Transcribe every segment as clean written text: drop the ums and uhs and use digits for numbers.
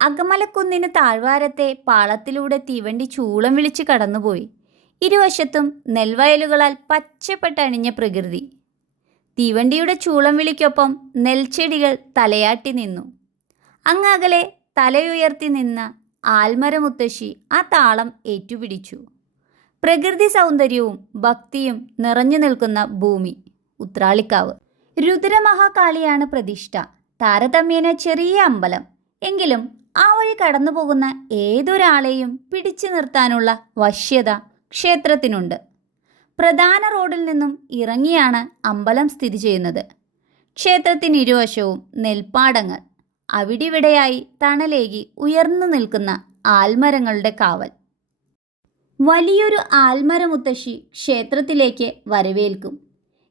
അകമലക്കുന്നിന് താഴ്വാരത്തെ പാളത്തിലൂടെ തീവണ്ടി ചൂളം വിളിച്ച് കടന്നുപോയി. ഇരുവശത്തും നെൽവയലുകളാൽ പച്ചപ്പെട്ടണിഞ്ഞ പ്രകൃതി. തീവണ്ടിയുടെ ചൂളം വിളിക്കൊപ്പം നെൽച്ചെടികൾ തലയാട്ടി നിന്നു. അങ്ങകലെ തലയുയർത്തി നിന്ന ആൽമരമുത്തശ്ശി ആ താളം ഏറ്റുപിടിച്ചു. പ്രകൃതി സൗന്ദര്യവും ഭക്തിയും നിറഞ്ഞു നിൽക്കുന്ന ഭൂമി ഉത്രാളിക്കാവ്. രുദ്രമഹാകാളിയാണ് പ്രതിഷ്ഠ. താരതമ്യേന ചെറിയ അമ്പലം എങ്കിലും ആ വഴി കടന്നു പോകുന്ന ഏതൊരാളെയും പിടിച്ചു നിർത്താനുള്ള വശ്യത ക്ഷേത്രത്തിനുണ്ട്. പ്രധാന റോഡിൽ നിന്നും ഇറങ്ങിയാണ് അമ്പലം സ്ഥിതി ചെയ്യുന്നത്. ക്ഷേത്രത്തിന് ഇരുവശവും നെൽപ്പാടങ്ങൾ, അവിടിവിടെയായി തണലേകി ഉയർന്നു നിൽക്കുന്ന ആൽമരങ്ങളുടെ കാവൽ. വലിയൊരു ആൽമരമുത്തശ്ശി ക്ഷേത്രത്തിലേക്ക് വരവേൽക്കും.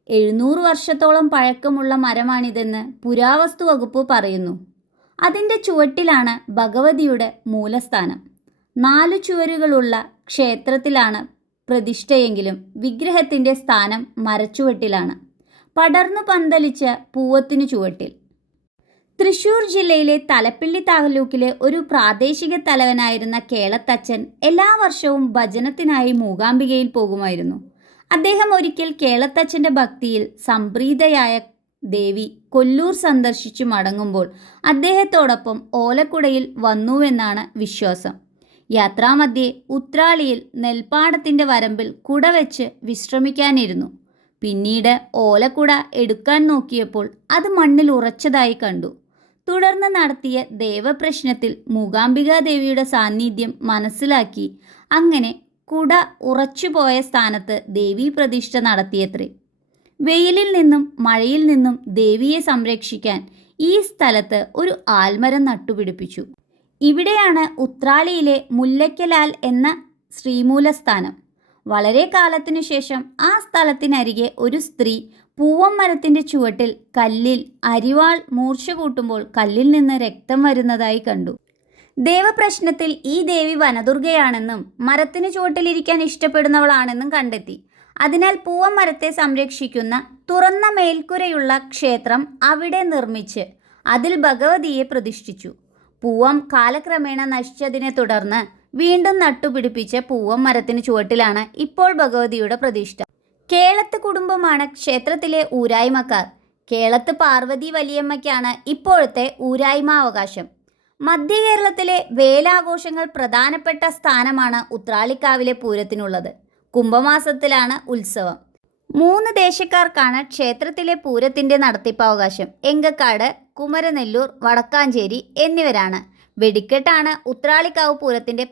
700 വർഷത്തോളം പഴക്കമുള്ള മരമാണിതെന്ന് പുരാവസ്തു വകുപ്പ് പറയുന്നു. അതിൻ്റെ ചുവട്ടിലാണ് ഭഗവതിയുടെ മൂലസ്ഥാനം. 4 ചുവരുകളുള്ള ക്ഷേത്രത്തിലാണ് പ്രതിഷ്ഠയെങ്കിലും വിഗ്രഹത്തിൻ്റെ സ്ഥാനം മരച്ചുവട്ടിലാണ്, പടർന്നു പന്തലിച്ച പൂവത്തിനു ചുവട്ടിൽ. തൃശ്ശൂർ ജില്ലയിലെ തലപ്പിള്ളി താലൂക്കിലെ ഒരു പ്രാദേശിക തലവനായിരുന്ന കേളത്തച്ഛൻ എല്ലാ വർഷവും ഭജനത്തിനായി മൂകാംബികയിൽ പോകുമായിരുന്നു. അദ്ദേഹം ഒരിക്കൽ കേളത്തച്ഛൻ്റെ ഭക്തിയിൽ സംപ്രീതയായ ദേവി കൊല്ലൂർ സന്ദർശിച്ചു മടങ്ങുമ്പോൾ അദ്ദേഹത്തോടൊപ്പം ഓലക്കുടയിൽ വന്നുവെന്നാണ് വിശ്വാസം. യാത്രാമധ്യേ ഉത്രാളിയിൽ നെൽപ്പാടത്തിൻ്റെ വരമ്പിൽ കുടവെച്ച് വിശ്രമിക്കാനിരുന്നു. പിന്നീട് ഓലക്കുട എടുക്കാൻ നോക്കിയപ്പോൾ അത് മണ്ണിൽ ഉറച്ചതായി കണ്ടു. തുടർന്ന് നടത്തിയ ദേവപ്രശ്നത്തിൽ മൂകാംബികാദേവിയുടെ സാന്നിധ്യം മനസ്സിലാക്കി അങ്ങനെ കുട ഉറച്ചുപോയ സ്ഥാനത്ത് ദേവീപ്രതിഷ്ഠ നടത്തിയത്രേ. വെയിലിൽ നിന്നും മഴയിൽ നിന്നും ദേവിയെ സംരക്ഷിക്കാൻ ഈ സ്ഥലത്ത് ഒരു ആൽമരം നട്ടുപിടിപ്പിച്ചു. ഇവിടെയാണ് ഉത്രാളിയിലെ മുല്ലയ്ക്കലാൽ എന്ന ശ്രീമൂലസ്ഥാനം. വളരെ കാലത്തിനു ശേഷം ആ സ്ഥലത്തിനരികെ ഒരു സ്ത്രീ പൂവം മരത്തിൻ്റെ ചുവട്ടിൽ കല്ലിൽ അരിവാൾ മൂർച്ച കൂട്ടുമ്പോൾ കല്ലിൽ നിന്ന് രക്തം വരുന്നതായി കണ്ടു. ദേവപ്രശ്നത്തിൽ ഈ ദേവി വനദുർഗയാണെന്നും മരത്തിന് ചുവട്ടിലിരിക്കാൻ ഇഷ്ടപ്പെടുന്നവളാണെന്നും കണ്ടെത്തി. അതിനാൽ പൂവം മരത്തെ സംരക്ഷിക്കുന്ന തുറന്ന മേൽക്കുരയുള്ള ക്ഷേത്രം അവിടെ നിർമ്മിച്ച് അതിൽ ഭഗവതിയെ പ്രതിഷ്ഠിച്ചു. പൂവം കാലക്രമേണ നശിച്ചതിനെ തുടർന്ന് വീണ്ടും നട്ടുപിടിപ്പിച്ച പൂവം മരത്തിന് ചുവട്ടിലാണ് ഇപ്പോൾ ഭഗവതിയുടെ പ്രതിഷ്ഠ. കേളത്ത് കുടുംബമാണ് ക്ഷേത്രത്തിലെ ഊരായ്മക്കാർ. കേളത്ത് പാർവതി വലിയമ്മയ്ക്കാണ് ഇപ്പോഴത്തെ ഊരായ്മാവകാശം. മധ്യ കേരളത്തിലെ വേലാഘോഷങ്ങൾ പ്രധാനപ്പെട്ട സ്ഥാനമാണ് ഉത്രാളിക്കാവിലെ പൂരത്തിനുള്ളത്. കുംഭമാസത്തിലാണ് ഉത്സവം. 3 ദേശക്കാർക്കാണ് ക്ഷേത്രത്തിലെ പൂരത്തിൻ്റെ നടത്തിപ്പവകാശം. എങ്കക്കാട്, കുമരനെല്ലൂർ, വടക്കാഞ്ചേരി എന്നിവരാണ്. വെടിക്കെട്ടാണ് ഉത്രാളിക്കാവ് പൂരത്തിൻ്റെ